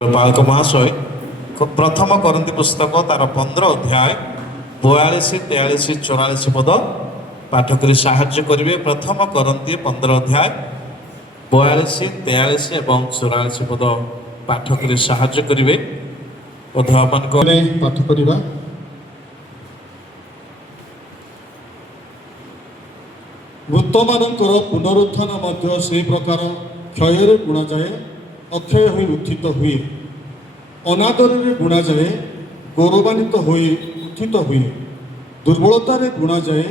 बालक महाशय प्रथम करंती पुस्तक तार 15 अध्याय 42, 43, 44 पद पाठ कर साहाय्य करेंगे। प्रथम करंती 15 अध्याय 42, 43 और 44 पद पाठ कर साहाय्य करेंगे। पाठ करवा मृतमानंकर पुनरुत्थान मध्य से प्रकार क्षय गुणा जाए, अक्षय हो उत्थित हुए, अनादर गुणा जाए, गौरवान्वित हो उत्थित हुए, दुर्बलता गुणा जाए,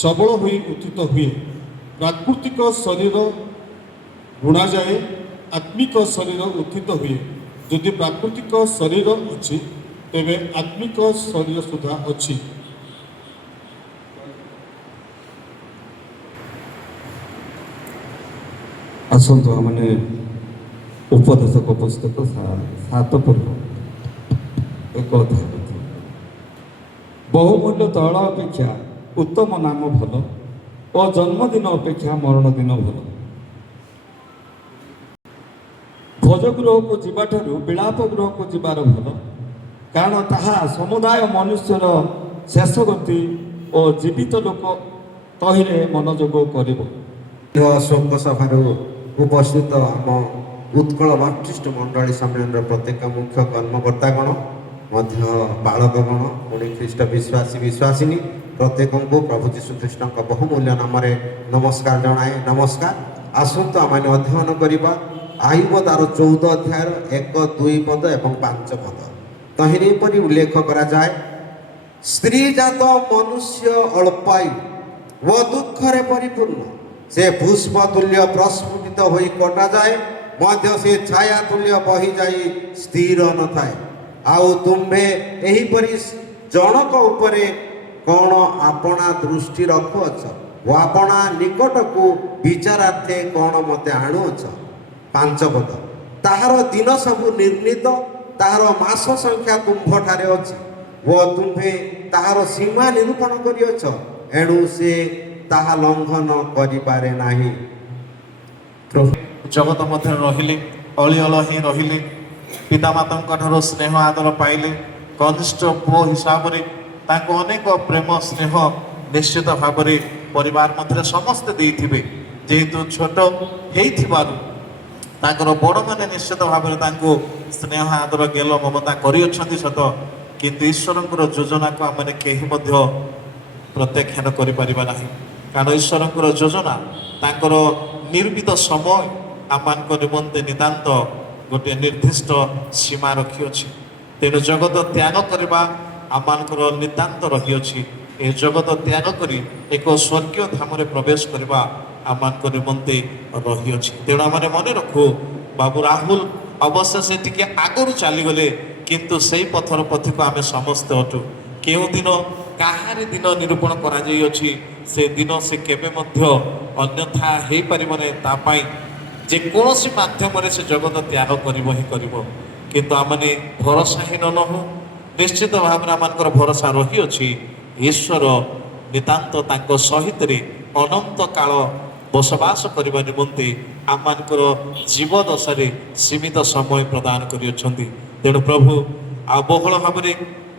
सबल हो उत्थित हुए, प्राकृतिक शरीर गुणा जाए, आत्मिक शरीर उत्थित हुए। यदि प्राकृतिक शरीर अच्छी तेरे आत्मिक शरीर सुधा अच्छी। आसतु मैंने उपदेशक पुस्तक 7 पूर्व एक अध्याय बहुमूल्य तैल अपेक्षा उत्तम नाम भल और जन्मदिन अपेक्षा मरण दिन भल। भोजगृह को जीवाठार विलाप गृह को जीवार भल, कारण ताहा समुदाय मनुष्यर शेष गति और जीवित लोक तहिरे मनोयोग कर। शोक सभार उपस्थित आम उत्कल बाप्टिस्ट मंडली सम्मेलन प्रत्येक मुख्य कर्मकर्तागण बालकगण पुणी ख्रीष्ट विश्वासी विश्वासिनी प्रत्येक को प्रभु जीशुख्रीष्ट बहुमूल्य नाम नमस्कार जनाए। नमस्कार। आसतु आम अध्ययन करवा आयुब तार 14 अध्याय 1, 2 पद एवं 5 पद। तहिरे परि उल्लेख करा जाए, स्त्री जात मनुष्य अल्पायु व दुखरे परिपूर्ण, से पुष्प तुल्य प्रस्फुटित हो कटा जाए, मध्य से छाया तुल्य बही जाई स्थिर न थाए। आउ तुम्भे एहीपरि जनक उपरे कौन आपना दृष्टि रखुअछ व आपना निकट को विचारार्थे कौन मते आणुअछ। 5 पद। ताहार दिन सबु निर्णीत, ताहार मास संख्या तुम्भ ठारे अछि व तुम्भे ताहार सीमा निरूपण करिअछ, एणु से ताहा लंघन करिपारे नाही। जगत मध्य रहिले अली अलही रहिले, पितामाता ठार स्नेह आदर पाइले, कनिष्ठ पुओ हिसाब से अनेक प्रेम स्नेह निश्चित भाव में परिवार मध्य समस्ते देइथिबे। जेहेतु छोट होइथिबारु बड़ मैंने निश्चित भाव में स्नेह आदर गेल ममता करिअछन्ति सत, किंतु ईश्वरंकर योजना को आम केही मध्य प्रत्याख्यान करिपारिबा नाही। कारण ईश्वरंकर योजना तांकर निर्मित समय आमान निमंते नितांत गोटे निर्दिष्ट सीमा रखिअछि। तेणु जगत त्याग करवा आमानकर नितांत रही। ए जगत त्याग करी एक स्वर्गीय धाम प्रवेश करवा आमानकर निमंते रही। तेणु आम मन रखु बाबू राहुल अवश्य से टिके आगु चलीगले, किंतु से पथर पथिक आम समस्ते अटु। केउ दिन काहारी दिन निरूपण करा से दिन से केबे मध्य अन्यथा हो पारे तापाई जेकोसी माध्यम से जगत त्याग कर, किंतु आमने भरोसाहीन नहु। निश्चित भाव में आमर भरोसा रही ईश्वर नितांत तांको सहित अनंत काल बसवास करने निमंते आमर जीवदशा सीमित समय प्रदान कर। तेणु प्रभु आ बहुल भाव में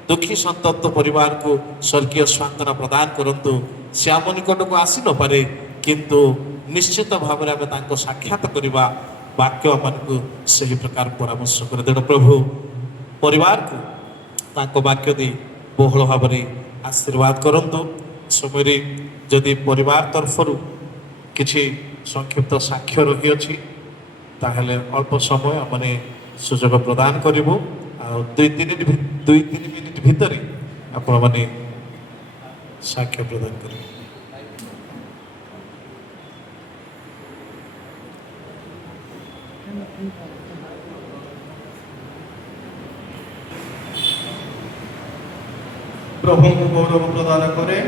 दुखी संतप्त परिवार को स्वर्गीय सांत्वना प्रदान करंतु। से आम निकट को आसी न पारे, किंतु निश्चित भाव में आम साक्षात करवा वाक्य आमको सही प्रकार परामर्श कर। तेणु प्रभु परिवार को तांको वाक्य दे बहुल भाव में आशीर्वाद करंतु। समय जदि परिवार तरफरु किछि संक्षिप्त साक्ष्य रही अछि ताहले अल्प समय आमने सुजोग प्रदान करिवु। 2-3 मिनिट भितर आपण माने साक्ष्य प्रदान करें। प्रभु को गौरव प्रदान करें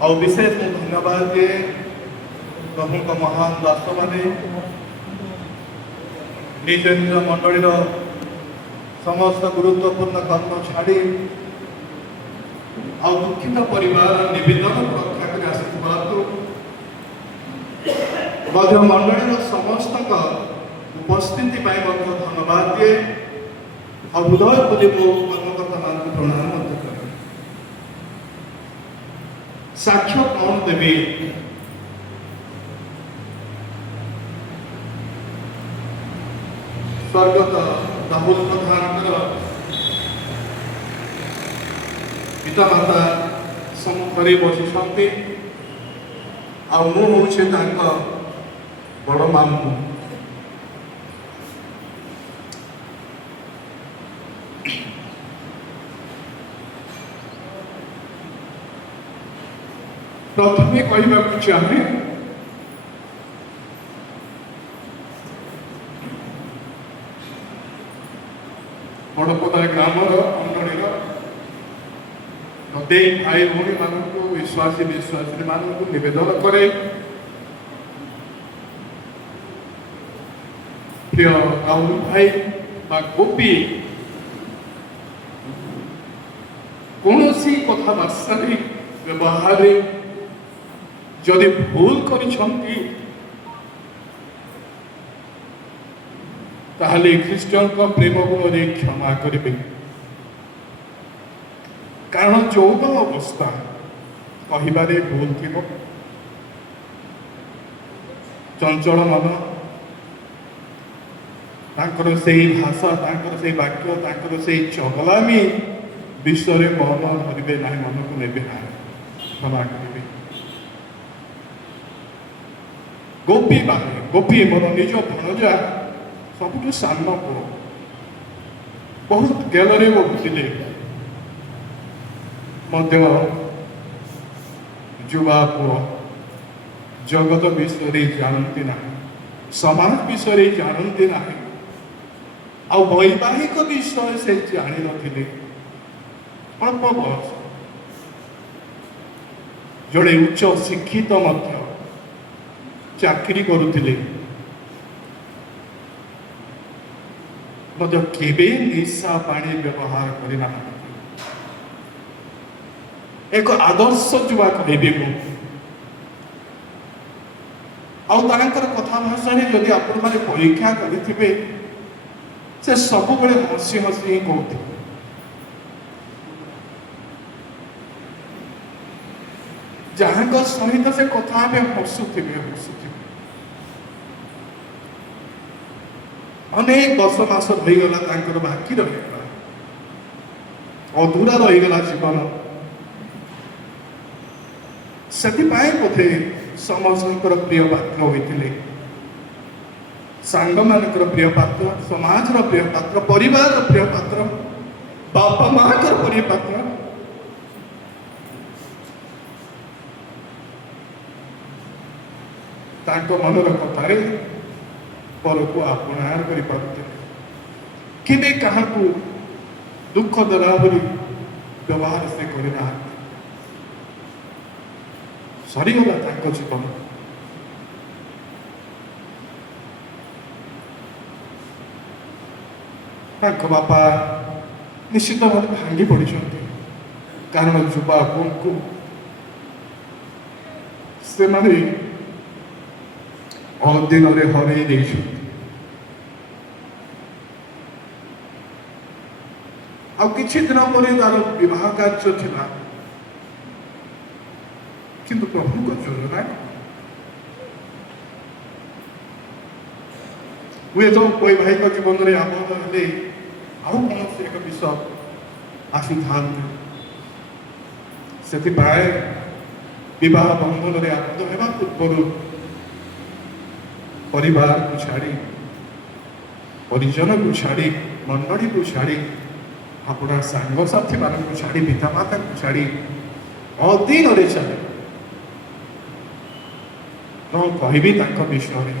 और विशेष धन्यवाद दिए प्रभु का महान दास मैंने निज निज मंडल समस्त गुरुत्वपूर्ण कर्म छाड़ी आ दुखित परिवार निवेदन रक्षा कर आसी मंडल समस्त ଉପସ୍ଥିତି ପାଇଁ ମଧ୍ୟ ଧନ୍ୟବାଦ ଦିଏ ଆଉ ହୃଦୟ ବୋଲି ମୋ କର୍ମକର୍ତ୍ତାମାନଙ୍କୁ ପ୍ରଣାମ ମଧ୍ୟ କରେ। ସାକ୍ଷ୍ୟ କ'ଣ ଦେବି? ସ୍ୱର୍ଗତ ରାହୁଲ ପ୍ରଧାନଙ୍କର ପିତାମାତା ସମ୍ମୁଖରେ ବସିଛନ୍ତି ଆଉ ମୁଁ ହେଉଛି ତାଙ୍କ ବଡ଼ ମାମୁଁ। ପ୍ରଥମେ କହିବାକୁ ଚାହେଁ ବଡ଼ପଦା ଗ୍ରାମର ଅଣ୍ଡଳୀର ଦେଇ ଭାଇ ଭଉଣୀମାନଙ୍କୁ ବିଶ୍ୱାସୀ ମାନଙ୍କୁ ନିବେଦନ କରେ, ପ୍ରିୟ ରାହୁଲ ଭାଇ ବା ଗୋପୀ କୌଣସି କଥାବାର୍ତ୍ତାରେ ବ୍ୟବହାରରେ ଯଦି ଭୁଲ କରିଛନ୍ତି ତାହେଲେ ଖ୍ରୀଷ୍ଟଙ୍କ ପ୍ରେମ ଗୁଣରେ କ୍ଷମା କରିବେ। କାରଣ ଯୌବନ ଅବସ୍ଥା କହିବାରେ ଭୁଲ ଥିବ, ଚଞ୍ଚଳ ମନ, ତାଙ୍କର ସେଇ ଭାଷା, ତାଙ୍କର ସେଇ ବାକ୍ୟ, ତାଙ୍କର ସେଇ ଚଗଲାମୀ ବିଷୟରେ ମନ ଧରିବେ ନାହିଁ, ମନକୁ ନେବେ ନାହିଁ, କ୍ଷମା କରିବେ। ଗୋପୀ ମୋର ନିଜ ଭଣଜା, ସବୁଠୁ ସାନ ପୁଅ, ବହୁତ ଗେଲରେ ବହୁଥିଲେ ମଧ୍ୟ ଯୁବା ପୁଅ, ଜଗତ ବିଷୟରେ ଜାଣନ୍ତି ନାହିଁ, ସମାଜ ବିଷୟରେ ଜାଣନ୍ତି ନାହିଁ, ଆଉ ବୈବାହିକ ବିଷୟ ସେ ଜାଣିନଥିଲେ। ଅଳ୍ପ ବୟସ, ଜଣେ ଉଚ୍ଚ ଶିକ୍ଷିତ ମଧ୍ୟ ଚାକିରି କରୁଥିଲେ ମଧ୍ୟ କେବେ ନିଶା ପାଣି ବ୍ୟବହାର କରିନାହାନ୍ତି। ଏକ ଆଦର୍ଶ ଯୁବା କହିବି ମୁଁ। ଆଉ ତାଙ୍କର କଥା ଭାଷାରେ ଯଦି ଆପଣମାନେ ପରୀକ୍ଷା କରିଥିବେ, ସେ ସବୁବେଳେ ହସି ହସି ହିଁ କହୁଥିବେ। ଯାହାଙ୍କ ସହିତ ସେ କଥା ହେବେ ହସୁଥିବେ। ଅନେକ ବର୍ଷ ମାସ ରହିଗଲା, ତାଙ୍କର ବାକି ରହିଗଲା, ଅଧୁରା ରହିଗଲା ଜୀବନ। ସେଥିପାଇଁ ବୋଧେ ସମସ୍ତଙ୍କର ପ୍ରିୟ ପାତ୍ର ହୋଇଥିଲେ, ସାଙ୍ଗମାନଙ୍କର ପ୍ରିୟ ପାତ୍ର, ସମାଜର ପ୍ରିୟ ପାତ୍ର, ପରିବାରର ପ୍ରିୟ ପାତ୍ର, ବାପା ମାଙ୍କର ପ୍ରିୟ ପାତ୍ର। ତାଙ୍କ ମନର କଥାରେ ପରକୁ ଆପଣାର କରିପାରୁଥିଲେ, କେବେ କାହାକୁ ଦୁଃଖ ଦେଲା ବୋଲି ବ୍ୟବହାର ସେ କରିନାହାନ୍ତି। ସରିଗଲା ତାଙ୍କ ଜୀବନ। ତାଙ୍କ ବାପା ନିଶ୍ଚିତ ଭାବେ ଭାଙ୍ଗି ପଡ଼ିଛନ୍ତି, କାରଣ ଯୁବା ପୁଅଙ୍କୁ ସେମାନେ ଅଦିନରେ ହରେଇ ଦେଇଛନ୍ତି। ଆଉ କିଛି ଦିନ ପରେ ତାର ବିବାହ କାର୍ଯ୍ୟ ଥିଲା, କିନ୍ତୁ ପ୍ରଭୁଙ୍କ ଯୋଜନା ହୁଏତ ବୈବାହିକ ଜୀବନରେ ଆବଦ୍ଧ ହେଲେ ଆଉ କୌଣସି ଏକ ବିଷୟ ଆସିଥାନ୍ତେ। ସେଥିପାଇଁ ବିବାହ ବନ୍ଧନରେ ଆବଦ୍ଧ ହେବା ପୂର୍ବରୁ ପରିବାରକୁ ଛାଡ଼ି, ପରିଜନକୁ ଛାଡ଼ି, ମଣ୍ଡଳୀକୁ ଛାଡ଼ି, ଆପଣା ସାଙ୍ଗସାଥୀମାନଙ୍କୁ ଛାଡ଼ି, ପିତାମାତାଙ୍କୁ ଛାଡ଼ି ଅଦିନରେ ଚାଲେ। କ'ଣ କହିବି ତାଙ୍କ ବିଷୟରେ?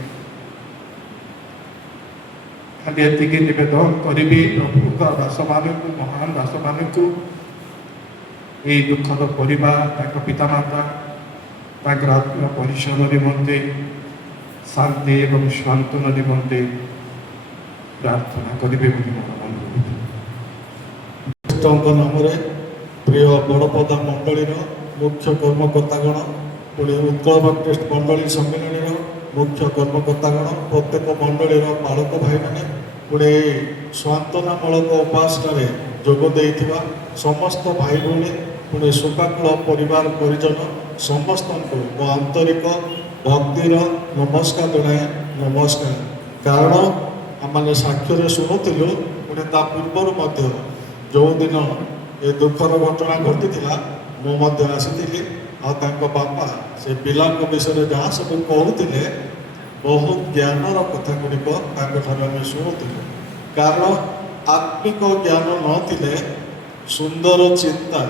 ଖାଲି ଏତିକି ନିବେଦନ କରିବି, ପ୍ରଭୁଙ୍କ ଦାସମାନଙ୍କୁ, ମହାନ ଦାସମାନଙ୍କୁ, এই ଦୁଃଖଦ ପରିବାର, ତାଙ୍କ ପିତାମାତା, ତାଙ୍କର ଆତ୍ମୀୟ ପରିସର ନିମନ୍ତେ ଶାନ୍ତି ଏବଂ ସାନ୍ତ୍ୱନା ନିମନ୍ତେ ପ୍ରାର୍ଥନା କରିବେ ବୋଲି ମୋର ଅନୁରୋଧ। ଖ୍ରୀଷ୍ଟଙ୍କ ନାମରେ ପ୍ରିୟ ବଡ଼ପଦା ମଣ୍ଡଳୀର ମୁଖ୍ୟ କର୍ମକର୍ତ୍ତାଗଣ, ପୁଣି ଉତ୍କଳ ବାପ୍ଟିଷ୍ଟ ମଣ୍ଡଳୀ ସମ୍ମିଳନୀର ମୁଖ୍ୟ କର୍ମକର୍ତ୍ତାଗଣ ପ୍ରତ୍ୟେକ ମଣ୍ଡଳୀର ପାଳକ ଭାଇମାନେ ପୁଣି ସାନ୍ତ୍ୱନାମୂଳକ ଉପାସନାରେ ଯୋଗ ଦେଇଥିବା ସମସ୍ତ ଭାଇ ଭଉଣୀ ପୁଣି ଶୋକାକୁଳ ପରିବାର ପରିଜନ ସମସ୍ତଙ୍କୁ ମୋ ଆନ୍ତରିକ ଭକ୍ତିର ନମସ୍କାର ଜଣାଏ। ନମସ୍କାର। କାରଣ ଆମମାନେ ସାକ୍ଷ୍ୟରେ ଶୁଣୁଥିଲୁ ପୁଣି ତା ପୂର୍ବରୁ ମଧ୍ୟ ଯେଉଁଦିନ ଏ ଦୁଃଖର ଘଟଣା ଘଟିଥିଲା ମୁଁ ମଧ୍ୟ ଆସିଥିଲି ଆଉ ତାଙ୍କ ବାପା ସେ ପିଲାଙ୍କ ବିଷୟରେ ଯାହା ସବୁ କହୁଥିଲେ ବହୁତ ଜ୍ଞାନର କଥା ଗୁଡ଼ିକ ତାଙ୍କଠାରୁ ଆମେ ଶୁଣୁଥିଲୁ। କାରଣ ଆତ୍ମିକ ଜ୍ଞାନ ନଥିଲେ ସୁନ୍ଦର ଚିନ୍ତା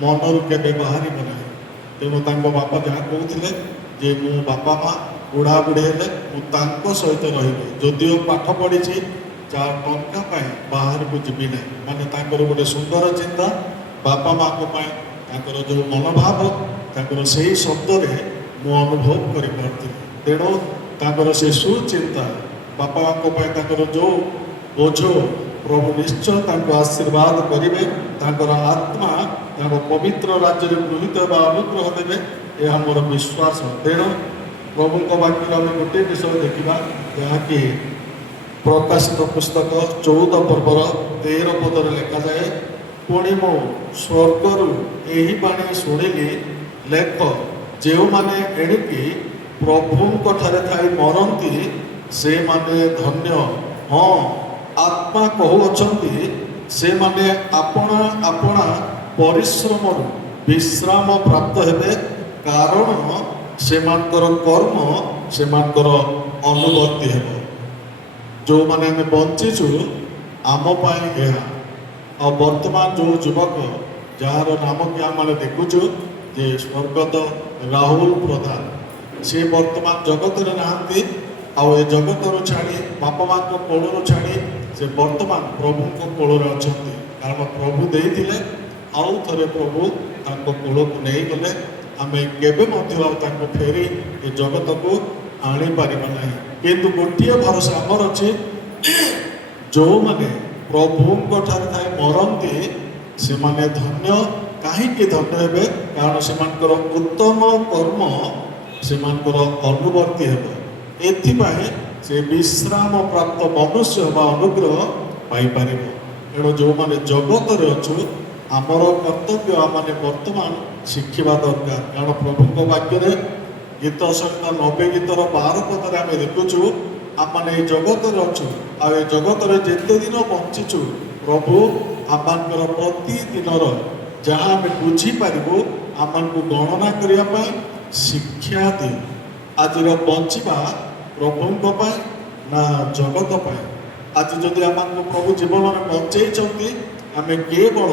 ମନରୁ କେବେ ବାହାରିବ ନାହିଁ। ତେଣୁ ତାଙ୍କ ବାପା ଯାହା କହୁଥିଲେ ଯେ ମୋ ବାପା ମା ବୁଢ଼ାବୁଢ଼ୀ ହେଲେ ମୁଁ ତାଙ୍କ ସହିତ ରହିବି, ଯଦିଓ ପାଠ ପଢ଼ିଛି ଯାହା ଟଙ୍କା ପାଇଁ ବାହାରକୁ ଯିବି ନାହିଁ। ମାନେ ତାଙ୍କର ଗୋଟେ ସୁନ୍ଦର ଚିନ୍ତା ବାପା ମାଙ୍କ ପାଇଁ ତାଙ୍କର ଯେଉଁ ମନୋଭାବ ତାଙ୍କର ସେଇ ଶବ୍ଦରେ ମୁଁ ଅନୁଭବ କରିପାରୁଥିଲି। ତେଣୁ ତାଙ୍କର ସେ ସୁଚିନ୍ତା ବାପା ମାଙ୍କ ପାଇଁ ତାଙ୍କର ଯେଉଁ ବୋଝ ପ୍ରଭୁ ନିଶ୍ଚୟ ତାଙ୍କୁ ଆଶୀର୍ବାଦ କରିବେ, ତାଙ୍କର ଆତ୍ମା ତାଙ୍କ ପବିତ୍ର ରାଜ୍ୟରେ ଗୃହୀତ ହେବା ଅନୁଗ୍ରହ ଦେବେ, ଏହା ମୋର ବିଶ୍ୱାସ। ତେଣୁ ପ୍ରଭୁଙ୍କ ବାକ୍ୟରେ ଆମେ ଗୋଟିଏ ବିଷୟ ଦେଖିବା ଯାହାକି ପ୍ରକାଶିତ ପୁସ୍ତକ 14 ପର୍ବର 13 ପଦରେ ଲେଖାଯାଏ, ପୁଣି ମୁଁ ସ୍ୱର୍ଗରୁ ଏହି ବାଣୀ ଶୁଣିଲି, ଲେଖ ଯେଉଁମାନେ ଏଣିକି ପ୍ରଭୁଙ୍କ ଠାରେ ଥାଇ ମରନ୍ତି ସେମାନେ ଧନ୍ୟ। ହଁ, ଆତ୍ମା କହୁଅଛନ୍ତି ସେମାନେ ଆପଣା ଆପଣା ପରିଶ୍ରମରୁ ବିଶ୍ରାମ ପ୍ରାପ୍ତ ହେବେ, କାରଣ ସେମାନଙ୍କର କର୍ମ ସେମାନଙ୍କର ଅନୁବର୍ତ୍ତୀ ହେବ। ଯେଉଁମାନେ ଆମେ ବଞ୍ଚିଛୁ ଆମ ପାଇଁ ଏହା। ଆଉ ବର୍ତ୍ତମାନ ଯେଉଁ ଯୁବକ ଯାହାର ନାମ କି ଆମମାନେ ଦେଖୁଛୁ ଯେ ସ୍ୱର୍ଗତ ରାହୁଲ ପ୍ରଧାନ, ସେ ବର୍ତ୍ତମାନ ଜଗତରେ ନାହାନ୍ତି। ଆଉ ଏ ଜଗତରୁ ଛାଡ଼ି ବାପା ମାଙ୍କ କୋଳରୁ ଛାଡ଼ି ସେ ବର୍ତ୍ତମାନ ପ୍ରଭୁଙ୍କ କୋଳରେ ଅଛନ୍ତି। କାରଣ ପ୍ରଭୁ ଦେଇଥିଲେ ଆଉ ଥରେ ପ୍ରଭୁ ତାଙ୍କ କୋଳକୁ ନେଇଗଲେ। ଆମେ କେବେ ମଧ୍ୟ ଆଉ ତାଙ୍କୁ ଫେରି ଏ ଜଗତକୁ ଆଣିପାରିବା ନାହିଁ। କିନ୍ତୁ ଗୋଟିଏ ଭରସା ଆମର ଅଛି, ଯେଉଁମାନେ ପ୍ରଭୁଙ୍କ ଠାରେ ଥାଇ ମରନ୍ତି ସେମାନେ ଧନ୍ୟ। କାହିଁକି ଧନ୍ୟ ହେବେ? କାରଣ ସେମାନଙ୍କର ଉତ୍ତମ କର୍ମ ସେମାନଙ୍କର ଅନୁବର୍ତ୍ତୀ ହେବ। ଏଥିପାଇଁ ସେ ବିଶ୍ରାମ ପ୍ରାପ୍ତ ମନୁଷ୍ୟ ବା ଅନୁଗ୍ରହ ପାଇପାରିବ। ଏଣୁ ଯେଉଁମାନେ ଜଗତରେ ଅଛୁ ଆମର କର୍ତ୍ତବ୍ୟ ଆମମାନେ ବର୍ତ୍ତମାନ ଶିଖିବା ଦରକାର। କାରଣ ପ୍ରଭୁଙ୍କ ବାକ୍ୟରେ ଗୀତ ସଂହିତା 90 ଗୀତର 12 ପଦରେ ଆମେ ଦେଖୁଛୁ ଆମମାନେ ଏଇ ଜଗତରେ ଅଛୁ, ଆଉ ଏ ଜଗତରେ ଯେତେ ଦିନ ବଞ୍ଚିଛୁ ପ୍ରଭୁ ଆମମାନଙ୍କର ପ୍ରତିଦିନର ଯାହା ଆମେ ବୁଝିପାରିବୁ ଆମମାନଙ୍କୁ ଗଣନା କରିବା ପାଇଁ ଶିକ୍ଷା ଦିଅ। ଆଜିର ବଞ୍ଚିବା ପ୍ରଭୁଙ୍କ ପାଇଁ ନା ଜଗତ ପାଇଁ? ଆଜି ଯଦି ଆମମାନଙ୍କୁ ପ୍ରଭୁ ଜୀବନରେ ବଞ୍ଚେଇଛନ୍ତି ଆମେ କେବଳ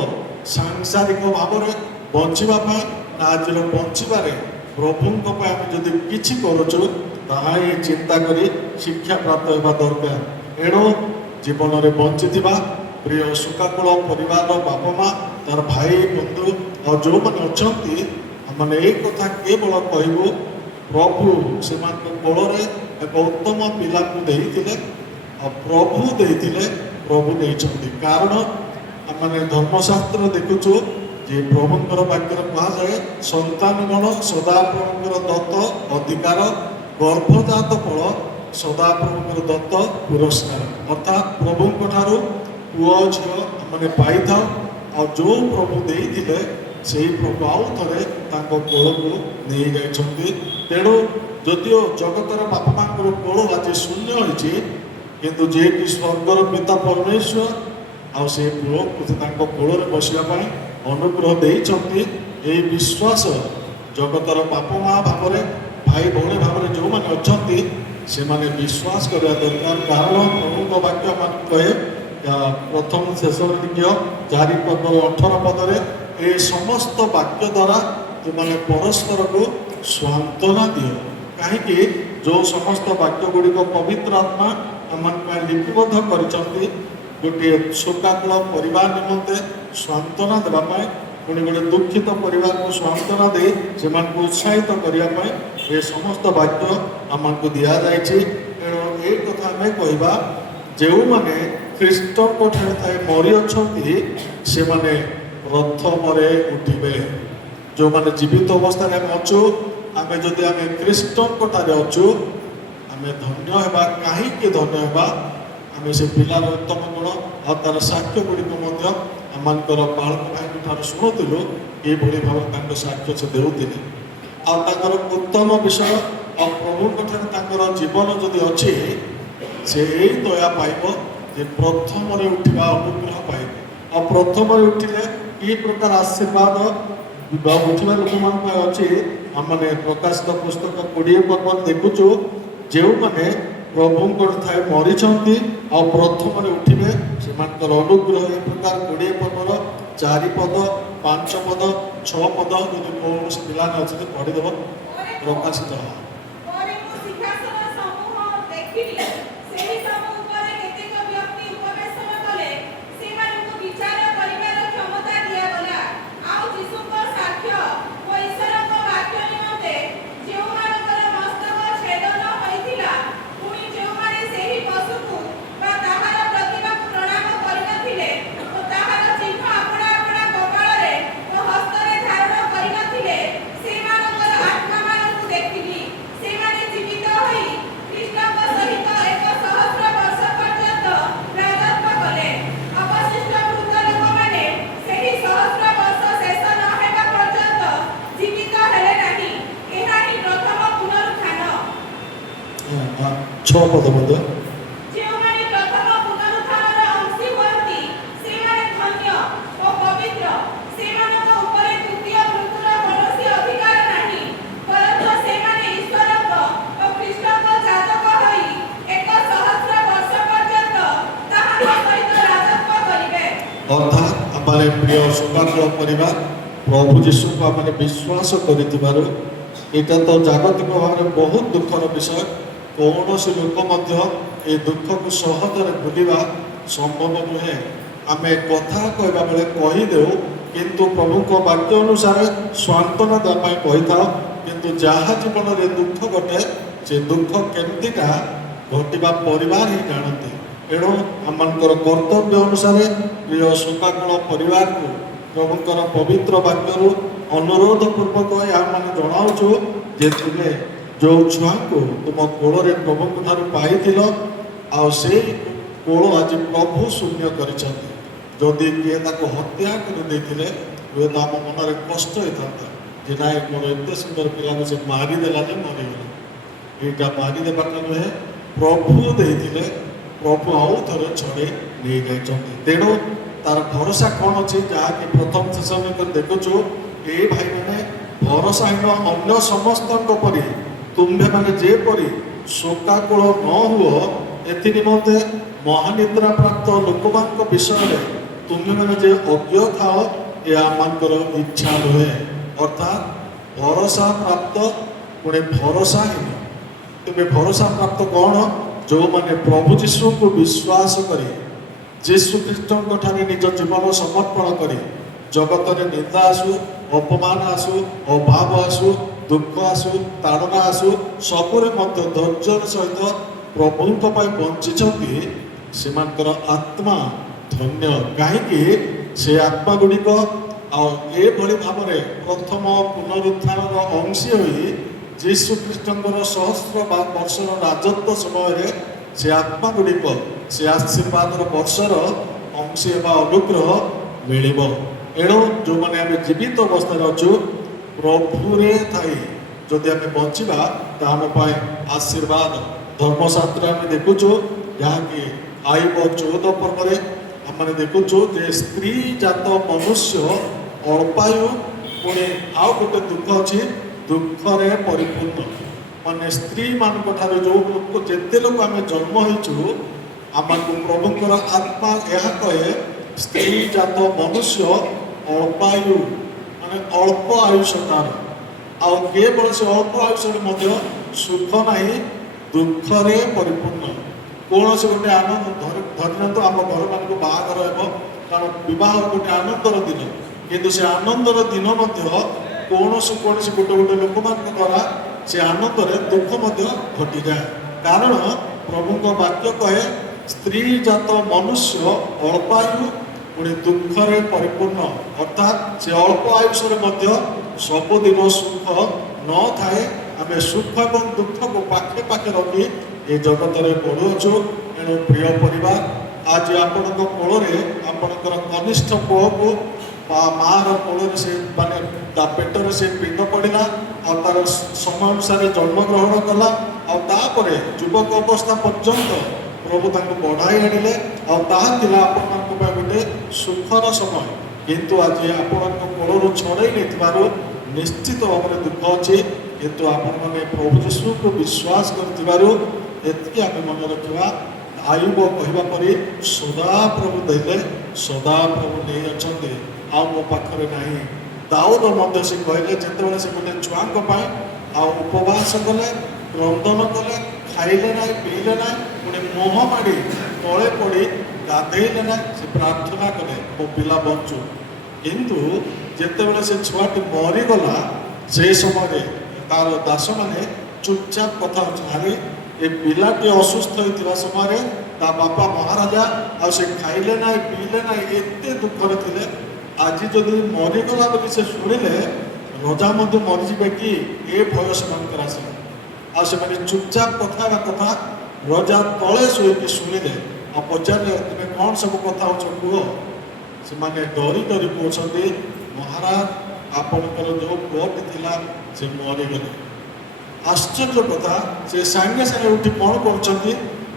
ସାଂସାରିକ ଭାବରେ ବଞ୍ଚିବା ପାଇଁ ନା ଆଜିର ବଞ୍ଚିବାରେ ପ୍ରଭୁଙ୍କ ପାଇଁ ଆମେ ଯଦି କିଛି କରୁଛୁ ତାହା ହିଁ ଚିନ୍ତା କରି ଶିକ୍ଷା ପ୍ରାପ୍ତ ହେବା ଦରକାର। ଏଣୁ ଜୀବନରେ ବଞ୍ଚିଥିବା ପ୍ରିୟ ଶୋକାକୁଳ ପରିବାରର ବାପା ମା, ତାର ଭାଇ ବନ୍ଧୁ ଆଉ ଯେଉଁମାନେ ଅଛନ୍ତି ଆମମାନେ ଏଇ କଥା କେବଳ କହିବୁ, ପ୍ରଭୁ ସେମାନଙ୍କ କୋଳରେ ଏକ ଉତ୍ତମ ପିଲାକୁ ଦେଇଥିଲେ ଆଉ ପ୍ରଭୁ ଦେଇଥିଲେ, ପ୍ରଭୁ ନେଇଛନ୍ତି। କାରଣ ଆମମାନେ ଧର୍ମଶାସ୍ତ୍ର ଦେଖୁଛୁ ଯେ ପ୍ରଭୁଙ୍କର ବାକ୍ୟରେ କୁହାଯାଏ ସନ୍ତାନଗଣ ସଦାପ୍ରଭୁଙ୍କର ଦତ୍ତ ଅଧିକାର, ଗର୍ଭଜାତ ଫଳ ସଦାପ୍ରଭୁଙ୍କର ଦତ୍ତ ପୁରସ୍କାର। ଅର୍ଥାତ୍ ପ୍ରଭୁଙ୍କ ଠାରୁ ପୁଅ ଝିଅ ଆମମାନେ ପାଇଥାଉ। ଆଉ ଯେଉଁ ପ୍ରଭୁ ଦେଇଥିଲେ ସେହି ପ୍ରଭୁ ଆଉ ଥରେ ତାଙ୍କ କୋଳକୁ ନେଇଯାଇଛନ୍ତି। ତେଣୁ ଯଦିଓ ଜଗତର ବାପା ମାଙ୍କର କୋଳ ଆଜି ଶୂନ୍ୟ ହୋଇଛି, କିନ୍ତୁ ଯିଏକି ସ୍ୱର୍ଗର ପିତା ପରମେଶ୍ୱର ଆଉ ସେ ପୁଅକୁ ତାଙ୍କ କୋଳରେ ବସିବା ପାଇଁ ଅନୁଗ୍ରହ ଦେଇଛନ୍ତି, ଏହି ବିଶ୍ୱାସ ଜଗତର ବାପା ମା ଭାବରେ ଭାଇ ଭଉଣୀ ଭାବରେ ଯେଉଁମାନେ ଅଛନ୍ତି ସେମାନେ ବିଶ୍ୱାସ କରିବା ଦରକାର। କାରଣ ପ୍ରଭୁଙ୍କ ବାକ୍ୟ ମାନେ କହେ ପ୍ରଥମ Thessalonians 4 ପର୍ବର 18 ପଦରେ ଏ ସମସ୍ତ ବାକ୍ୟ ଦ୍ୱାରା ତୁମମାନେ ପରସ୍ପରକୁ ସାନ୍ତ୍ୱନା ଦିଅ। କାହିଁକି? ଯେଉଁ ସମସ୍ତ ବାକ୍ୟ ଗୁଡ଼ିକ ପବିତ୍ର ଆତ୍ମା ଆମମାନଙ୍କ ପାଇଁ ଲିପିବଦ୍ଧ କରିଛନ୍ତି ଗୋଟିଏ ଶୋକାକୁଳ ପରିବାର ନିମନ୍ତେ ସାନ୍ତ୍ୱନା ଦେବା ପାଇଁ, ପୁଣି ଗୋଟେ ଦୁଃଖିତ ପରିବାରକୁ ସାନ୍ତ୍ୱନା ଦେଇ ସେମାନଙ୍କୁ ଉତ୍ସାହିତ କରିବା ପାଇଁ ଏ ସମସ୍ତ ବାକ୍ୟ ଆମମାନଙ୍କୁ ଦିଆଯାଇଛି। ତେଣୁ ଏ କଥା ଆମେ କହିବା, ଯେଉଁମାନେ ଖ୍ରୀଷ୍ଟଙ୍କ ଠାରେ ଥାଇ ମରିଅଛନ୍ତି ସେମାନେ ପ୍ରଥମରେ ଉଠିବେ। ଯେଉଁମାନେ ଜୀବିତ ଅବସ୍ଥାରେ ଆମେ ଅଛୁ, ଆମେ ଯଦି ଆମେ ଖ୍ରୀଷ୍ଟଙ୍କ ଠାରେ ଅଛୁ ଆମେ ଧନ୍ୟ ହେବା। କାହିଁକି ଧନ୍ୟ ହେବା? ଆମେ ସେ ପିଲାର ଉତ୍ତମ ଗୁଣ ଆଉ ତାର ସାକ୍ଷ୍ୟ ଗୁଡ଼ିକ ମଧ୍ୟ ଆମମାନଙ୍କର ବାଳକ ଭାଇଙ୍କ ଠାରୁ ଶୁଣୁଥିଲୁ। ଏଇଭଳି ଭାବରେ ତାଙ୍କ ସାକ୍ଷ୍ୟ ସେ ଦେଉଥିଲେ। ଆଉ ତାଙ୍କର ଉତ୍ତମ ବିଷୟ ଆଉ ପ୍ରଭୁଙ୍କ ଠାରେ ତାଙ୍କର ଜୀବନ ଯଦି ଅଛି, ସେ ଏଇ ଦୟା ପାଇବ ଯେ ପ୍ରଥମରେ ଉଠିବା ଅନୁଗ୍ରହ ପାଇବ। ଆଉ ପ୍ରଥମରେ ଉଠିଲେ କି ପ୍ରକାର ଆଶୀର୍ବାଦ ଉଠିବା ଲୋକମାନଙ୍କ ପାଇଁ ଅଛି। ଆମମାନେ ପ୍ରକାଶିତ ପୁସ୍ତକ 20 ପର୍ବରେ ଦେଖୁଛୁ, ଯେଉଁମାନେ ପ୍ରଭୁଙ୍କର ଥାଏ ମରିଛନ୍ତି ଆଉ ପ୍ରଥମରେ ଉଠିବେ, ସେମାନଙ୍କର ଅନୁଗ୍ରହ ଏ ପ୍ରକାର 20 ପର୍ବର 4 ପଦ 5 ପଦ 6 ପଦ ଯଦି କୌଣସି ପିଲାମାନେ ଅଛନ୍ତି ପଢ଼ିଦେବ। ପ୍ରକାଶିତ ପରେ ମୁଁ ସିଂହାସନ ସମୂହ ଦେଖିଲି, ସେହି ସବୁ ଉପରେ କେତେକ ବ୍ୟକ୍ତି ଉପବେଶନ କଲେ, ସେମାନଙ୍କୁ ବିଚାର କରିବାର କ୍ଷମତା ଦିଆଗଲା। ଆଉ ଯୀଶୁଙ୍କ ସାକ୍ଷ୍ୟ ଓ ଈଶ୍ୱରଙ୍କ ବାକ୍ୟ ନିମନ୍ତେ ଯେଉଁମାନଙ୍କର ମସ୍ତକ ଛେଦନ ହୋଇଥିଲା, ପୁଣି ଯେଉଁମାନେ ସେହି ପଶୁକୁ ବା ତାହାର ପ୍ରତିମାକୁ ପ୍ରଣାମ କରିନଥିଲେ ଓ ତାହାର ଚିହ୍ନ ଆପଣା ଆପଣା କପାଳରେ ଓ ହସ୍ତରେ ଧାରଣ କରିନଥିଲେ, ସେମାନଙ୍କର ଆତ୍ମାମାନଙ୍କୁ ଦେଖିଲି। ସେମାନେ ଜୀବିତ ହୋଇ ଖ୍ରୀଷ୍ଟଙ୍କ ସହିତ 1,000 ବର୍ଷ ପର୍ଯ୍ୟନ୍ତ ରାଜତ୍ୱ କଲେ। ଅବଶିଷ୍ଟ ମୃତ ଲୋକମାନେ ସେହି 1,000 ବର୍ଷ ଶେଷ ନ ହେବା ପର୍ଯ୍ୟନ୍ତ ଜୀବିତ ହେଲେ ନାହିଁ। ଏହା ହିଁ ପ୍ରଥମ ପୁନରୁତ୍ଥାନ। 6 ପଦ ମଧ୍ୟ ଯେଉଁମାନେ ପ୍ରଥମ ପୁନରୁତ୍ଥାନର ଅଂଶୀ ହୁଅନ୍ତି, ସେମାନେ ଧନ୍ୟ ଓ ପବିତ୍ର। ସେମାନଙ୍କ ଉପରେ ତୃତୀୟ ମୃତ୍ୟୁର କୌଣସି ଅଧିକାର ନାହିଁ, ପରନ୍ତୁ ସେମାନେ ଈଶ୍ୱରଙ୍କ ଓ ଖ୍ରୀଷ୍ଟଙ୍କ ଯାଜକ ହୋଇ 1,000 ବର୍ଷ ପର୍ଯ୍ୟନ୍ତ ତାହାଙ୍କ ସହିତ ରାଜତ୍ୱ କରିବେ। ଅର୍ଥାତ୍ ଆମମାନେ ପ୍ରିୟ ସୌଭାଗ୍ୟ ପରିବାର ପ୍ରଭୁ ଯୀଶୁଙ୍କୁ ଆମମାନେ ବିଶ୍ୱାସ କରିଥିବାରୁ, ଏଇଟା ତ ଜାଗତିକ ଭାବରେ ବହୁତ ଦୁଃଖର ବିଷୟ। କୌଣସି ଲୋକ ମଧ୍ୟ ଏ ଦୁଃଖକୁ ସହଜରେ ଭୁଲିବା ସମ୍ଭବ ନୁହେଁ। ଆମେ କଥା କହିବା ବେଳେ କହିଦେଉ, କିନ୍ତୁ ପ୍ରଭୁଙ୍କ ବାକ୍ୟ ଅନୁସାରେ ସାନ୍ତ୍ୱନା ଦେବା ପାଇଁ କହିଥାଉ। କିନ୍ତୁ ଯାହା ଜୀବନରେ ଦୁଃଖ ଘଟେ, ସେ ଦୁଃଖ କେମିତିକା ଘଟିବା ପରିବାର ହିଁ ଜାଣନ୍ତି। ଏଣୁ ଆମମାନଙ୍କର କର୍ତ୍ତବ୍ୟ ଅନୁସାରେ ପ୍ରିୟ ଶୋକାକୁଳ ପରିବାରକୁ ପ୍ରଭୁଙ୍କର ପବିତ୍ର ବାକ୍ୟରୁ ଅନୁରୋଧ ପୂର୍ବକ ଆମମାନେ ଜଣାଉଛୁ ଯେ ତୁମେ ଯେଉଁ ଛୁଆଙ୍କୁ ତୁମ କୋଳରେ ପ୍ରଭୁଙ୍କ ଠାରୁ ପାଇଥିଲ, ଆଉ ସେଇ କୋଳ ଆଜି ପ୍ରଭୁ ଶୂନ୍ୟ କରିଛନ୍ତି। ଯଦି କିଏ ତାକୁ ହତ୍ୟା କରିଦେଇଥିଲେ, ହୁଏତ ଆମ ମନରେ କଷ୍ଟ ହେଇଥାନ୍ତା ଯେ ନାଇଁ, ମୋର ଏତେ ସୁନ୍ଦର ପିଲାକୁ ସେ ମାରିଦେଲାନି, ମରିଗଲା। ଏଇଟା ମାରିଦେବାଟା ନୁହେଁ, ପ୍ରଭୁ ଦେଇଥିଲେ, ପ୍ରଭୁ ଆଉ ଥରେ ଛଡ଼େଇ ନେଇଯାଇଛନ୍ତି। ତେଣୁ ତାର ଭରସା କ'ଣ ଅଛି? ଯାହାକି ପ୍ରଥମ ଥେସଲୋନିକରେ ଦେଖୁଛୁ, ଏ ଭାଇମାନେ ଭରସାହୀନ ଅନ୍ୟ ସମସ୍ତଙ୍କ ପରି ତୁମ୍ଭେମାନେ ଯେପରି ଶୋକାକୁଳ ନ ହୁଅ, ଏଥି ନିମନ୍ତେ ମହାନିଦ୍ରା ପ୍ରାପ୍ତ ଲୋକମାନଙ୍କ ବିଷୟରେ ତୁମ୍ଭେମାନେ ଯେ ଅଜ୍ଞ ଥାଅ, ଏହା ଆମମାନଙ୍କର ଇଚ୍ଛା ନୁହେଁ। ଅର୍ଥାତ୍ ଭରସା ପ୍ରାପ୍ତ ପୁଣି ଭରସାହୀନ। ତେବେ ଭରସା ପ୍ରାପ୍ତ କ'ଣ? ଯେଉଁମାନେ ପ୍ରଭୁ ଯୀଶୁଙ୍କୁ ବିଶ୍ୱାସ କରି ଯୀଶୁ ଖ୍ରୀଷ୍ଟଙ୍କ ଠାରେ ନିଜ ଜୀବନ ସମର୍ପଣ କରି, ଜଗତରେ ନିନ୍ଦା ଆସୁ, ଅପମାନ ଆସୁ, ଅଭାବ ଆସୁ, ଦୁଃଖ ଆସୁ, ତାଡ଼ନା ଆସୁ, ସବୁରେ ମଧ୍ୟ ଧୈର୍ଯ୍ୟର ସହିତ ପ୍ରଭୁଙ୍କ ପାଇଁ ବଞ୍ଚିଛନ୍ତି, ସେମାନଙ୍କର ଆତ୍ମା ଧନ୍ୟ। କାହିଁକି? ସେ ଆତ୍ମା ଗୁଡ଼ିକ ଆଉ ଏଭଳି ଭାବରେ ପ୍ରଥମ ପୁନରୁତ୍ଥାନର ଅଂଶୀ ହୋଇ ଯୀଶୁ ଖ୍ରୀଷ୍ଟଙ୍କର ସହସ୍ର ବର୍ଷର ରାଜତ୍ୱ ସମୟରେ ସେ ଆତ୍ମା ଗୁଡ଼ିକ ସେ ଆଶୀର୍ବାଦର ବର୍ଷର ଅଂଶୀ ହେବା ଅନୁଗ୍ରହ ମିଳିବ। ଏଣୁ ଯେଉଁମାନେ ଆମେ ଜୀବିତ ଅବସ୍ଥାରେ ଅଛୁ, ପ୍ରଭୁରେ ଥାଇ ଯଦି ଆମେ ବଞ୍ଚିବା, ତାହା ଆମ ପାଇଁ ଆଶୀର୍ବାଦ। ଧର୍ମଶାସ୍ତ୍ରରେ ଆମେ ଦେଖୁଛୁ, ଯାହାକି ଆଇବ 14 ପର୍ବରେ ଆମେ ଦେଖୁଛୁ ଯେ ସ୍ତ୍ରୀ ଜାତ ମନୁଷ୍ୟ ଅଳ୍ପାୟୁ, ପୁଣି ଆଉ ଗୋଟେ ଦୁଃଖ ଅଛି, ଦୁଃଖରେ ପରିପୂର୍ଣ୍ଣ। ମାନେ ସ୍ତ୍ରୀମାନଙ୍କ ଠାରୁ ଯେଉଁ ଲୋକ, ଯେତେ ଲୋକ ଆମେ ଜନ୍ମ ହେଇଛୁ, ଆମକୁ ପ୍ରଭୁଙ୍କର ଆତ୍ମା ଏହା କହେ, ସ୍ତ୍ରୀ ଜାତ ମନୁଷ୍ୟ ଅଳ୍ପାୟୁ, ମାନେ ଅଳ୍ପ ଆୟୁଷ ତାର। ଆଉ କେବଳ ସେ ଅଳ୍ପ ଆୟୁଷରେ ମଧ୍ୟ ସୁଖ ନାହିଁ, ଦୁଃଖରେ ପରିପୂର୍ଣ୍ଣ। କୌଣସି ଗୋଟେ ଆନନ୍ଦ ଧରିନିଅନ୍ତୁ, ଆମ ଘରମାନଙ୍କୁ ବାହାଘର ହେବ, କାରଣ ବିବାହ ଗୋଟେ ଆନନ୍ଦର ଦିନ, କିନ୍ତୁ ସେ ଆନନ୍ଦର ଦିନ ମଧ୍ୟ କୌଣସି ଗୋଟେ ଲୋକମାନଙ୍କ ଦ୍ୱାରା ସେ ଆନନ୍ଦରେ ଦୁଃଖ ମଧ୍ୟ ଘଟିଯାଏ। କାରଣ ପ୍ରଭୁଙ୍କ ବାକ୍ୟ କହେ, ସ୍ତ୍ରୀ ଜାତ ମନୁଷ୍ୟ ଅଳ୍ପାୟୁ ପୁଣି ଦୁଃଖରେ ପରିପୂର୍ଣ୍ଣ। ଅର୍ଥାତ୍ ସେ ଅଳ୍ପ ଆୟୁଷରେ ମଧ୍ୟ ସବୁଦିନ ସୁଖ ନଥାଏ। ଆମେ ସୁଖ ଏବଂ ଦୁଃଖକୁ ପାଖେ ପାଖେ ରଖି ଏ ଜଗତରେ ବଢ଼ୁଅଛୁ। ଏଣୁ ପ୍ରିୟ ପରିବାର, ଆଜି ଆପଣଙ୍କ କୋଳରେ ଆପଣଙ୍କର କନିଷ୍ଠ ପୁଅକୁ ବା ମାଆର କୋଳରେ ସେ ମାନେ ତା ପେଟରେ ସେ ପିଣ୍ଡ ପଡ଼ିଲା, ଆଉ ତାର ସମୟ ଅନୁସାରେ ଜନ୍ମଗ୍ରହଣ କଲା, ଆଉ ତାପରେ ଯୁବକ ଅବସ୍ଥା ପର୍ଯ୍ୟନ୍ତ ପ୍ରଭୁ ତାଙ୍କୁ ବଢ଼ାଇ ଆଣିଲେ, ଆଉ ତାହା ଥିଲା ଆପଣମାନଙ୍କ ପାଇଁ ଗୋଟେ ସୁଖର ସମୟ। କିନ୍ତୁ ଆଜି ଆପଣଙ୍କ କୋଳରୁ ଛଡ଼େଇ ନେଇଥିବାରୁ ନିଶ୍ଚିତ ଭାବରେ ଦୁଃଖ ଅଛି। କିନ୍ତୁ ଆପଣମାନେ ପ୍ରଭୁ ଯୀଶୁଙ୍କୁ ବିଶ୍ୱାସ କରିଥିବାରୁ ଏତିକି ଆମେ ମନେ ରଖିବା, ଆୟୁବ କହିବା ପରି ସଦାପ୍ରଭୁ ଦେଲେ ସଦାପ୍ରଭୁ ନେଇ ଅଛନ୍ତି, ଆଉ ମୋ ପାଖରେ ନାହିଁ। ଦାଉଦ ମଧ୍ୟ ସେ କହିଲେ, ଯେତେବେଳେ ସେ ଗୋଟେ ଛୁଆଙ୍କ ପାଇଁ ଆଉ ଉପବାସ କଲେ, କ୍ରନ୍ଦନ କଲେ, ଖାଇଲେ ନାହିଁ, ପିଇଲେ ନାହିଁ, ପୁଣି ମୁହଁ ମାଡ଼ି ତଳେ ପଡ଼ି ଗାଧେଇଲେ ନାହିଁ, ସେ ପ୍ରାର୍ଥନା କଲେ ମୋ ପିଲା ବଞ୍ଚୁ। କିନ୍ତୁ ଯେତେବେଳେ ସେ ଛୁଆଟି ମରିଗଲା, ସେ ସମୟରେ ତାର ଦାସମାନେ ଚୁପଚାପ କଥା ହଉଛନ୍ତି, ଏ ପିଲାଟି ଅସୁସ୍ଥ ହୋଇଥିବା ସମୟରେ ତା ବାପା ମହାରାଜା ଆଉ ସେ ଖାଇଲେ ନାହିଁ, ପିଇଲେ ନାହିଁ, ଏତେ ଦୁଃଖରେ ଥିଲେ। ଆଜି ଯଦି ମରିଗଲା ବୋଲି ସେ ଶୁଣିଲେ, ରଜା ମଧ୍ୟ ମରିଯିବେ କି ଏ ଭୟ ସେମାନଙ୍କର ଆସିଲା। ଆଉ ସେମାନେ ଚୁପଚାପ କଥା ହେବା କଥା ରଜା ତଳେ ଶୋଇକି ଶୁଣିଲେ, ଆଉ ପଚାରିଲେ ତୁମେ କ'ଣ ସବୁ କଥା ହେଉଛ କୁହ। ସେମାନେ ଡରି ଡରି କହୁଛନ୍ତି, ମହାରାଜ ଆପଣଙ୍କର ଯେଉଁ ପୁଅଟି ଥିଲା ସେ ମରିଗଲେ। ଆଶ୍ଚର୍ଯ୍ୟ କଥା, ସେ ସାଙ୍ଗେ ସାଙ୍ଗେ ଉଠି କ'ଣ କରୁଛନ୍ତି,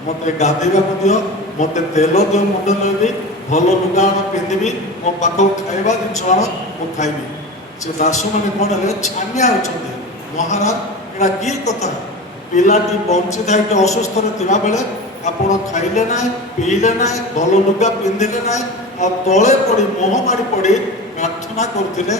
ମୋତେ ଗାଧୋଇବାକୁ ଦିଅ, ମୋତେ ତେଲ ଦିଅ, ମୁଣ୍ଡ ଲଗେଇବି, ଭଲ ଲୁଗା ଆଣ ପିନ୍ଧିବି, ମୋ ପାଖକୁ ଖାଇବା ଜିନିଷ ଆଣ ମୁଁ ଖାଇବି। ସେ ଦାସମାନେ କ'ଣ ହେଲେ, ଛାନିଆ ହେଉଛନ୍ତି, ମହାରାଜ ଏଇଟା କି କଥା, ପିଲାଟି ବଞ୍ଚିଥାଇକି ଅସୁସ୍ଥରେ ଥିବାବେଳେ ଆପଣ ଖାଇଲେ ନାହିଁ, ପିଇଲେ ନାହିଁ, ଭଲ ଲୁଗା ପିନ୍ଧିଲେ ନାହିଁ, ଆଉ ତଳେ ପଡ଼ି ମୁହଁ ମାଡ଼ି ପଡ଼ି ପ୍ରାର୍ଥନା କରୁଥିଲେ।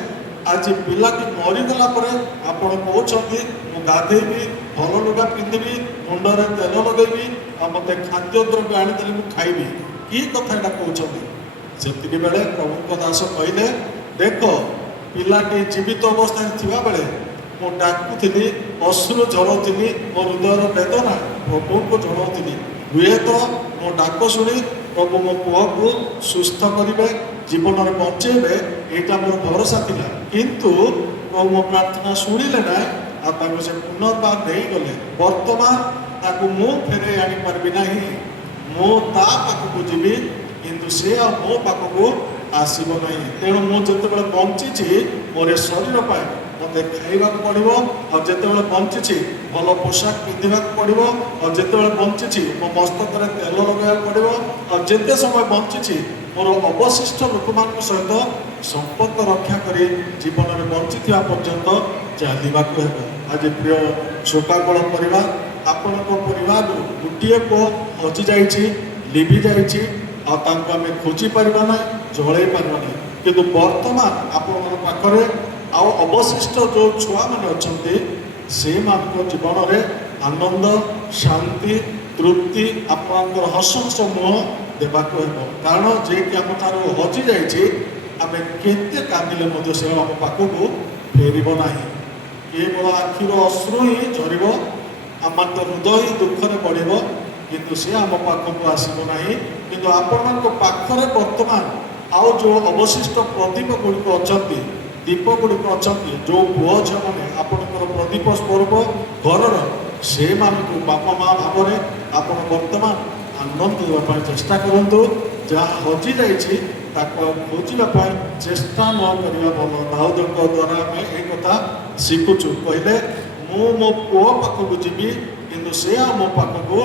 ଆଜି ପିଲାଟି ମରିଗଲା ପରେ ଆପଣ କହୁଛନ୍ତି ମୁଁ ଗାଧେଇବି, ଭଲ ଲୁଗା ପିନ୍ଧିବି, ମୁଣ୍ଡରେ ତେଲ ଲଗେଇବି, ଆଉ ମୋତେ ଖାଦ୍ୟଦ୍ରବ୍ୟ ଆଣିଦେଲେ ମୁଁ ଖାଇବି। କି କଥା ଏଇଟା କହୁଛନ୍ତି। ସେତିକି ବେଳେ ପ୍ରଭୁଙ୍କ ଦାସ କହିଲେ, ଦେଖ ପିଲାଟି ଜୀବିତ ଅବସ୍ଥାରେ ଥିବାବେଳେ ମୁଁ ଡାକୁଥିଲି, ଅଶ୍ରୁ ଝରଉଥିଲି, ମୋ ହୃଦୟର ବେଦନା ପ୍ରଭୁଙ୍କୁ ଜଣାଉଥିଲି। ହୁଏତ ମୋ ଡାକ ଶୁଣି ପ୍ରଭୁ ମୋ ପୁଅକୁ ସୁସ୍ଥ କରିବେ, ଜୀବନରେ ବଞ୍ଚେଇବେ, ଏଇଟା ମୋର ଭରସା ଥିଲା। କିନ୍ତୁ ପ୍ରଭୁ ମୋ ପ୍ରାର୍ଥନା ଶୁଣିଲେ ନାହିଁ, ଆଉ ତାଙ୍କୁ ସେ ପୁନର୍ବାର ନେଇଗଲେ। ବର୍ତ୍ତମାନ ତାକୁ ମୁଁ ଫେରାଇ ଆଣିପାରିବି ନାହିଁ। ମୁଁ ତା ପାଖକୁ ଯିବି, କିନ୍ତୁ ସେ ଆଉ ମୋ ପାଖକୁ ଆସିବ ନାହିଁ। ତେଣୁ ମୁଁ ଯେତେବେଳେ ବଞ୍ଚିଛି ମୋର ଏ ଶରୀର ପାଇଁ ମୋତେ ଖାଇବାକୁ ପଡ଼ିବ, ଆଉ ଯେତେବେଳେ ବଞ୍ଚିଛି ଭଲ ପୋଷାକ ପିନ୍ଧିବାକୁ ପଡ଼ିବ, ଆଉ ଯେତେବେଳେ ବଞ୍ଚିଛି ମୋ ମସ୍ତକରେ ତେଲ ଲଗାଇବାକୁ ପଡ଼ିବ, ଆଉ ଯେତେ ସମୟ ବଞ୍ଚିଛି ମୋର ଅବଶିଷ୍ଟ ଲୋକମାନଙ୍କ ସହିତ ସମ୍ପର୍କ ରକ୍ଷା କରି ଜୀବନରେ ବଞ୍ଚିଥିବା ପର୍ଯ୍ୟନ୍ତ ଚାଲିବାକୁ ହେବ। ଆଜି ପ୍ରିୟ ଶୋକାକୁଳ ପରିବାର, ଆପଣଙ୍କ ପରିବାରରୁ ଗୋଟିଏ ପୁଅ ହଜିଯାଇଛି, ଲିଭି ଯାଇଛି, ଆଉ ତାଙ୍କୁ ଆମେ ଖୋଜି ପାରିବା ନାହିଁ, ଜଳେଇ ପାରିବା ନାହିଁ। କିନ୍ତୁ ବର୍ତ୍ତମାନ ଆପଣଙ୍କ ପାଖରେ ଆଉ ଅବଶିଷ୍ଟ ଯେଉଁ ଛୁଆମାନେ ଅଛନ୍ତି, ସେମାନଙ୍କ ଜୀବନରେ ଆନନ୍ଦ, ଶାନ୍ତି, ତୃପ୍ତି, ଆପଣଙ୍କର ହସ ହସ ମୁହଁ ଦେବାକୁ ହେବ। କାରଣ ଯିଏକି ଆମ ଠାରୁ ହଜିଯାଇଛି, ଆମେ କେତେ କାନ୍ଦିଲେ ମଧ୍ୟ ସେ ଆମ ପାଖକୁ ଫେରିବ ନାହିଁ। କେବଳ ଆଖିର ଅଶ୍ରୁ ହିଁ ଝରିବ, ଆମର ହୃଦୟ ହିଁ ଦୁଃଖରେ ପଡ଼ିବ, କିନ୍ତୁ ସେ ଆମ ପାଖକୁ ଆସିବ ନାହିଁ। କିନ୍ତୁ ଆପଣମାନଙ୍କ ପାଖରେ ବର୍ତ୍ତମାନ ଆଉ ଯେଉଁ ଅବଶିଷ୍ଟ ପ୍ରଦୀପ ଗୁଡ଼ିକ ଅଛନ୍ତି, ଦୀପ ଗୁଡ଼ିକ ଅଛନ୍ତି, ଯେଉଁ ପୁଅ ଝିଅମାନେ ଆପଣଙ୍କର ପ୍ରଦୀପ ସ୍ୱରୂପ ଘରର, ସେମାନଙ୍କୁ ବାପା ମା ଭାବରେ ଆପଣ ବର୍ତ୍ତମାନ ଆନନ୍ଦ ଦେବା ପାଇଁ ଚେଷ୍ଟା କରନ୍ତୁ। ଯାହା ହଜିଯାଇଛି ତାକୁ ଖୋଜିବା ପାଇଁ ଚେଷ୍ଟା ନ କରିବା ଭଲ। ଦାଉଦଙ୍କ ଦ୍ୱାରା ଆମେ ଏହି କଥା ଶିଖୁଛୁ। କହିଲେ, ମୁଁ ମୋ ପୁଅ ପାଖକୁ ଯିବି, କିନ୍ତୁ ସେ ଆଉ ମୋ ପାଖକୁ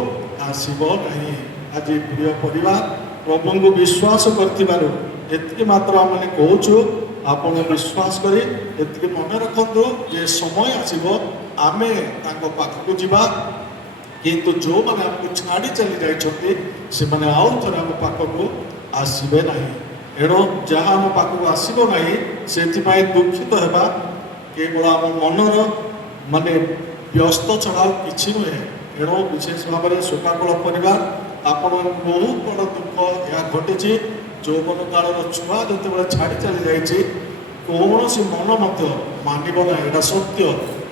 ଆସିବ ନାହିଁ। ଆଜି ପ୍ରିୟ ପରିବାର, ପ୍ରଭୁଙ୍କୁ ବିଶ୍ୱାସ କରିଥିବାରୁ ଏତିକି ମାତ୍ର ଆମେ କହୁଛୁ, ଆପଣ ବିଶ୍ୱାସ କରି ଏତିକି ମନେ ରଖନ୍ତୁ ଯେ ସମୟ ଆସିବ ଆମେ ତାଙ୍କ ପାଖକୁ ଯିବା, କିନ୍ତୁ ଯେଉଁମାନେ ଆମକୁ ଛାଡ଼ି ଚାଲି ଯାଇଛନ୍ତି ସେମାନେ ଆଉ ଥରେ ଆମ ପାଖକୁ ଆସିବେ ନାହିଁ। ଏଣୁ ଯାହା ଆମ ପାଖକୁ ଆସିବ ନାହିଁ ସେଥିପାଇଁ ଦୁଃଖିତ ହେବା କେବଳ ଆମ ମନର ବ୍ୟସ୍ତ ଛଡ଼ା ଆଉ କିଛି ନୁହେଁ। ଏଣୁ ବିଶେଷ ଭାବରେ ଶୋକାକୁଳ ପରିବାର, ଆପଣଙ୍କ ବହୁତ ବଡ଼ ଦୁଃଖ ଏହା ଘଟିଛି। ଯୌବନ କାଳର ଛୁଆ ଯେତେବେଳେ ଛାଡ଼ି ଚାଲି ଯାଇଛି, କୌଣସି ମନ ମଧ୍ୟ ମାନିବ ନାହିଁ, ଏଇଟା ସତ୍ୟ।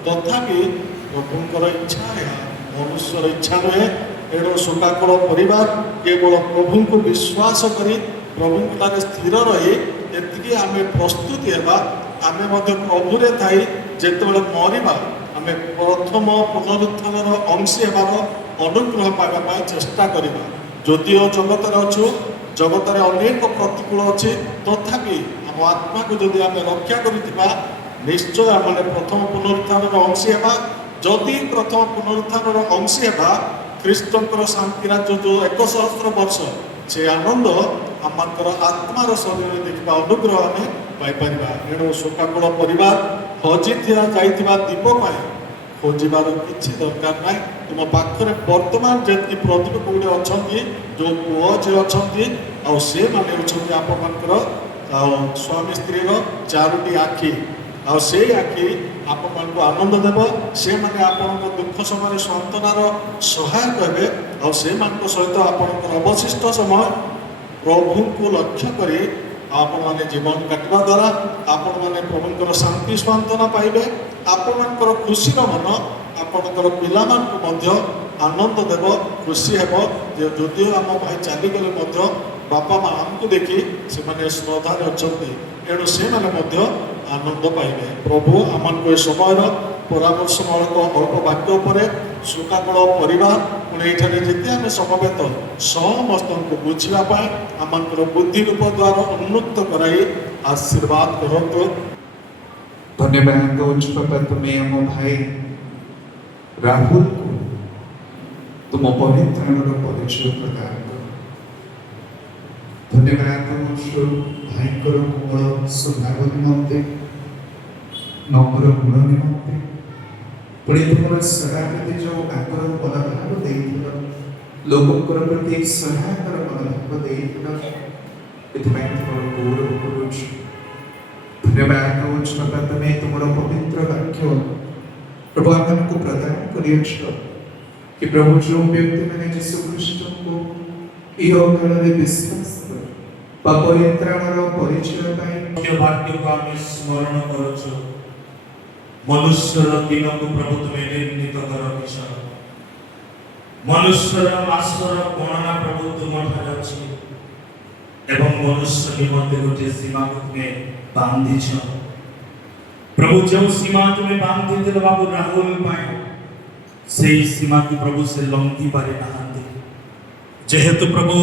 ତଥାପି ପ୍ରଭୁଙ୍କର ଇଚ୍ଛା, ଏହା ମନୁଷ୍ୟର ଇଚ୍ଛା ନୁହେଁ। ଏଣୁ ଶୋକାକୁଳ ପରିବାର କେବଳ ପ୍ରଭୁଙ୍କୁ ବିଶ୍ୱାସ କରି ପ୍ରଭୁଙ୍କଠାରେ ସ୍ଥିର ରହି ଏତିକି ଆମେ ପ୍ରସ୍ତୁତି ହେବା। ଆମେ ମଧ୍ୟ ପ୍ରଭୁରେ ଥାଇ ଯେତେବେଳେ ମରିବା ଆମେ ପ୍ରଥମ ପୁନରୁତ୍ଥାନର ଅଂଶୀ ହେବାର ଅନୁଗ୍ରହ ପାଇବା ପାଇଁ ଚେଷ୍ଟା କରିବା। ଯଦିଓ ଜଗତରେ ଅଛୁ, ଜଗତରେ ଅନେକ ପ୍ରତିକୂଳ ଅଛି, ତଥାପି ଆମ ଆତ୍ମାକୁ ଯଦି ଆମେ ରକ୍ଷା କରିଥିବା ନିଶ୍ଚୟ ଆମେ ପ୍ରଥମ ପୁନରୁତ୍ଥାନର ଅଂଶୀ ହେବା। ଯଦି ପ୍ରଥମ ପୁନରୁତ୍ଥାନର ଅଂଶୀ ହେବା, ଖ୍ରୀଷ୍ଟଙ୍କର ଶାନ୍ତି ରାଜ୍ୟ ଯେଉଁ 1000 ବର୍ଷ ସେ ଆନନ୍ଦ ଆମଙ୍କର ଆତ୍ମାର ଶରୀରରେ ଦେଖିବା ଅନୁଗ୍ରହ ଆମେ ପାଇପାରିବା। ଏଣୁ ଶୋକାକୁଳ ପରିବାର ହଜିଥିବା ଯାଇଥିବା ଦୀପ ପାଇଁ ଖୋଜିବାର କିଛି ଦରକାର ନାହିଁ। ତୁମ ପାଖରେ ବର୍ତ୍ତମାନ ଯେତିକି ପ୍ରତିଭା କୋଉଠି ଅଛନ୍ତି, ଯେଉଁ ପୁଅ ଝିଅ ଅଛନ୍ତି, ଆଉ ସେମାନେ ହେଉଛନ୍ତି ଆପଣମାନଙ୍କର ଆଉ ସ୍ୱାମୀ ସ୍ତ୍ରୀର 4ଟି ଆଖି। ଆଉ ସେଇ ଆଖି ଆପଣମାନଙ୍କୁ ଆନନ୍ଦ ଦେବ। ସେମାନେ ଆପଣଙ୍କ ଦୁଃଖ ସମୟରେ ସାନ୍ତ୍ୱନାର ସହାୟକ ହେବେ। ଆଉ ସେମାନଙ୍କ ସହିତ ଆପଣଙ୍କର ଅବଶିଷ୍ଟ ସମୟ ପ୍ରଭୁଙ୍କୁ ଲକ୍ଷ୍ୟ କରି ଆପଣମାନେ ଜୀବନ କାଟିବା ଦ୍ୱାରା ଆପଣମାନେ ପ୍ରଭୁଙ୍କର ଶାନ୍ତି ସାନ୍ତ୍ୱନା ପାଇବେ। ଆପଣଙ୍କର ଖୁସିର ମନ ଆପଣଙ୍କର ପିଲାମାନଙ୍କୁ ମଧ୍ୟ ଆନନ୍ଦ ଦେବ, ଖୁସି ହେବ ଯେ ଯଦିଓ ଆମ ଭାଇ ଚାଲିଗଲେ ମଧ୍ୟ ବାପା ମା ଆମକୁ ଦେଖି ସେମାନେ ଶ୍ରଦ୍ଧାରେ ଅଛନ୍ତି, ଏଣୁ ସେମାନେ ମଧ୍ୟ ଆନନ୍ଦ ପାଇବେ। ପ୍ରଭୁ ଆମମାନଙ୍କୁ ଏ ସମୟର ପରାମର୍ଶମୂଳକ ଅଳ୍ପ ବାକ୍ୟ ଉପରେ ଶୋକାକୁଳ ପରିବାର ପୁଣି ଏଇଠାରେ ଯେତେ ଆମେ ସମବେତ ସମସ୍ତଙ୍କୁ ବୁଝିବା ପାଇଁ ଆମଙ୍କର ବୁଦ୍ଧି ରୂପ ଦ୍ୱାରା ଉନ୍ନୁକ୍ତ କରାଇ ଆଶୀର୍ବାଦ କରନ୍ତୁ। धन्यवाद दौच बाबा, तुम्हें आम भाई राहुल को तुम परित्राणर परिचय प्रदान कर। धन्यवाद दौच भाई कोमल स्वभाव निमंते, नम्र गुण निमंते, पुणी तुम सहायता जो आग्रह मनोभाव दे लोकंर प्रति सहायतार मनोभाव दे तुम गौरव करुच। धन्यवाद दौच बाबा, तुम्हें तुम पवित्र वाक्य प्रभु आमको प्रदान करियछ कि प्रभु जो व्यक्ति मैंने यीशु ख्रीष्ट को काल में विश्वास परित्राणर परिचय वाक्य को आम स्मरण करुच। मनुष्यर दिन को प्रभु तुम्हें निर्णीत कर रखिछ। मनुष्यर मासर गणना प्रभु तुम ठारे अछि एवं मनुष्य निमंते गोटे सीमा को तुम्हें बांधिछ। प्रभु जो सीमा तुम्हें बांधि दिल बाबू राहुल पाए से सीमा को प्रभु से लंघी पारे नहांती। जेहेतु प्रभु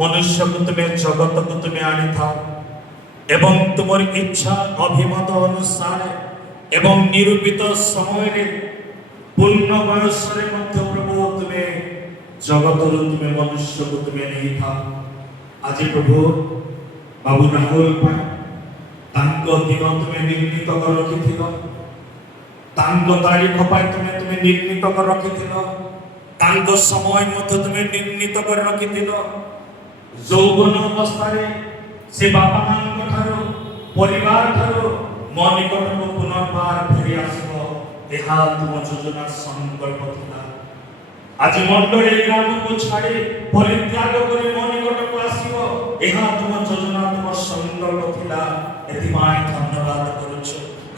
मनुष्य को तुम्हें जगत को तुम्हें आनी था एवं तुमर इच्छा अभिमत अनुसार एवं निरूपित समय रे पूर्ण बयस रे मध्य प्रभु तुम्हें जगत तुम्हें मनुष्य को तुम्हें नहीं था। आज प्रभु बाबू राहुल पाए तांको दिन तुम्हें निर्णीत कर रखिथिल, तांको तारीख पाए तुम्हें निर्णीत कर रखिथिल, तांको समय मध्य तुम्हें निर्णीत कर रखिथिल। यौवन अवस्था रे से बापा मान ठारो परिवार ठारो मो निकट को पुनर्बार फेरी आसबो एहा तुम योजना संकल्प थिला। आज मंडल ग्राम को छाड़ी परित्याग करी मो निकट को आसीबो एहा तुम योजना तुम संकल्प थिला। एथिमाय धन्यवाद करूछ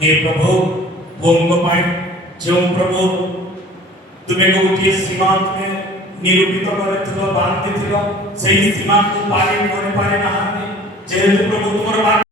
हे प्रभु। भोंग पाए जो प्रभु तुम्हें गोटे सीमा में निरूपित करथिलो बांधिथिलो सेही सीमा को पालन कर पारे ना जेहेतु प्रभु तुमर